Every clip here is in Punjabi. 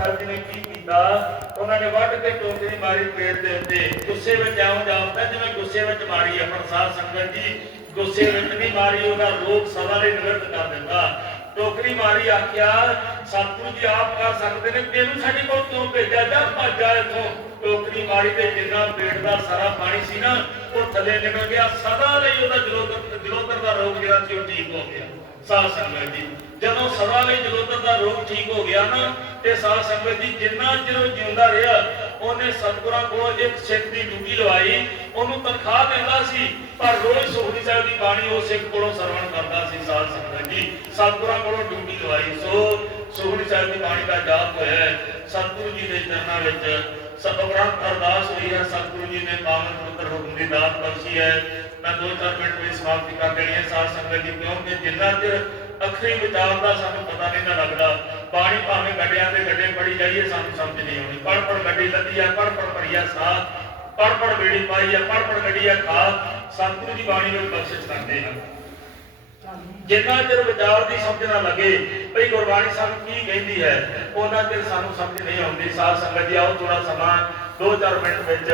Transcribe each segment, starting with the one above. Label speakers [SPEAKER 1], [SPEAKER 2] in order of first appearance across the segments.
[SPEAKER 1] ਸਾਹਿਬ ਜੀ ਨੇ ਕੀ ਕੀਤਾ, ਉਹਨਾਂ ਨੇ ਵੱਢ ਕੇ ਟੋਕਰੀ ਮਾਰੀ ਪੇਟ ਦੇ ਉੱਤੇ। ਗੁੱਸੇ ਵਿੱਚ ਆਉਂ ਜਾਉਂਦਾ ਜਿਵੇਂ ਗੁੱਸੇ ਵਿੱਚ ਮਾਰੀ ਆ, ਪਰ ਸੰਗਤ ਜੀ, ਗੁੱਸੇ ਵਿੱਚ ਨਹੀਂ ਮਾਰੀ, ਉਹਦਾ ਰੋਗ ਸਦਾ ਲਈ ਨਿਵਰਤ ਕਰ ਦਿੰਦਾ। ਟੋਕਰੀ ਮਾਰੀ ਆਖਿਆ, ਸਤਿਗੁਰੂ ਜੀ, ਆਪ ਕਰ ਸਕਦੇ ਨੇ, ਤੈਨੂੰ ਸਾਡੇ ਕੋਲ ਕਿਉਂ ਭੇਜਿਆ? ਜਾ, ਭੱਜਾ ਇਥੋਂ। ਟੋਕਰੀ ਮਾਰੀ ਤੇ ਜਿੰਨਾ ਪੇਟ ਦਾ ਸਾਰਾ ਪਾਣੀ ਸੀ ਨਾ, ਉਹ ਥੱਲੇ ਨਿਕਲ ਗਿਆ। ਸਦਾ ਠੀਕ ਹੋ ਗਿਆ। ਸਾਧ ਸੰਗਤ ਜੀ, ਜਦੋਂ ਸਦਾ ਲਈ ਜਲੋਤਰ ਦਾ ਰੋਗ ਠੀਕ ਹੋ ਗਿਆ ਨਾ, ਤੇ ਸਾਧ ਸੰਗਤ ਜੀ ਜਿੰਨਾ ਚਿਰ ਜਿਉਂਦਾ ਰਿਹਾ, ਉਹਨੇ ਸਤਿਗੁਰਾਂ ਕੋਲ ਇੱਕ ਸਿੱਖ ਦੀ ਡਿਊਟੀ ਲਵਾਈ, ਉਹਨੂੰ ਤਨਖਾਹ ਦਿੰਦਾ ਸੀ, ਪਰ ਰੋਜ਼ ਸੁਖਨੀ ਸਾਹਿਬ ਦੀ ਬਾਣੀ ਉਹ ਸਿੱਖ ਕੋਲੋਂ ਸਰਵਣ ਕਰਦਾ ਸੀ ਸਾਧ ਸੰਗਤ ਜੀ। ਸਤਿਗੁਰਾਂ ਕੋਲੋਂ ਡਿਊਟੀ ਲਵਾਈ। ਸੋ ਸੁਖਨੀ ਸਾਹਿਬ ਦੀ ਬਾਣੀ ਦਾ ਜਾਪ ਹੋਇਆ ਹੈ। ਸਤਿਗੁਰੂ ਜੀ ਦੇ ਚਰਨਾਂ ਵਿੱਚ ਸਤਿਗੁਰਾਂ ਅਰਦਾਸ ਹੋਈ ਹੈ, ਸਤਿਗੁਰੂ ਜੀ ਨੇ ਪਾਵਨ ਪਵਿੱਤਰ ਹੁਕਮ ਦੀ ਦਾਤ ਬਖਸ਼ੀ ਹੈ। ਮੈਂ ਦੋ ਚਾਰ ਮਿੰਟ ਵਿੱਚ ਸਮਾਪਤੀ ਕਰ ਦੇਣੀ ਹੈ ਸਾਧ ਸੰਗਤ ਜੀ, ਕਿਉਂਕਿ ਜਿੰਨਾ ਚਿਰ ਅਖਰੀ ਵਿਚਾਰ ਦਾ ਸਾਨੂੰ ਪਤਾ ਨਹੀਂ ਨਾ ਲੱਗਦਾ। ਪਾਣੀ ਭਾਵੇਂ ਗੱਡਿਆਂ ਦੇ ਗੱਡੇ ਪੜੀ ਜਾਈਏ, ਸਾਨੂੰ ਸਮਝ ਨਹੀਂ ਆਉਣੀ ਪੜ ਪੜ ਗੱਡੀ ਲੱਦੀ ਆ ਪੜ ਪੜ ਪੜੀਆ ਸਾਹ। ਪੜ ਪੜ ਬੇੜੀ ਪਾਈ ਆ ਪੜ ਪੜ ਗੱਡੀ ਆ ਖਾ ਸਤਿਗੁਰੂ ਦੀ ਬਾਣੀ ਨੂੰ ਬਖਸ਼ਿਸ਼ ਕਰਦੇ ਹਨ ਜਿੰਨਾ ਚਿਰ ਵਿਚਾਰ ਦੀ ਸਮਝ ਨਾ ਲੱਗੇ, ਭਈ ਗੁਰਬਾਣੀ ਸਾਨੂੰ ਕੀ ਕਹਿੰਦੀ ਹੈ ਉਹਨਾਂ ਚਿਰ ਸਾਨੂੰ ਸਮਝ ਨਹੀਂ ਆਉਂਦੀ। ਸਾਧ ਸੰਗਤ ਜੀ, ਆਓ ਥੋੜਾ ਸਮਾਂ 2-4 ਮਿੰਟ ਵਿੱਚ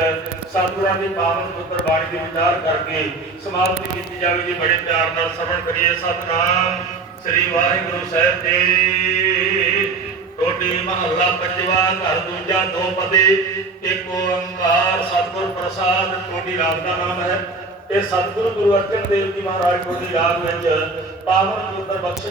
[SPEAKER 1] ਸਤਿਗੁਰਾਂ ਦੀ ਪਾਵਨ ਪੁੱਤਰ ਬਾਣੀ ਦੀ ਵਿਚਾਰ ਕਰਕੇ ਸਮਾਪਤੀ ਕੀਤੀ ਜਾਵੇ ਜੀ। ਬੜੇ ਪਿਆਰ ਨਾਲ ਸਰਵਣ ਕਰੀਏ। ਸਤਨਾਮ ਸ੍ਰੀ ਵਾਹਿਗੁਰੂ ਸਾਹਿਬ ਜੀ। ਟੋਟੀ ਮਹੱਲਾ ਪੰਜਵਾ, ਘਰ ਦੂਜਾ, ਦੋ ਪਦੇ, ਇੱਕ ਓੰਕਾਰ ਸਤਿਗੁਰ ਪ੍ਰਸਾਦ ਟੋਟੀ ਰਾਮ ਦਾ ਨਾਮ ਹੈ। ਇਹ ਸਤਿਗੁਰੂ ਗੁਰੂ ਅਰਜਨ ਦੇਵ ਜੀ ਮਹਾਰਾਜ ਟੋਟੀ ਰਾਗ ਵਿੱਚ ਪਾਵਨ ਪੁੱਤਰ ਬਖਸ਼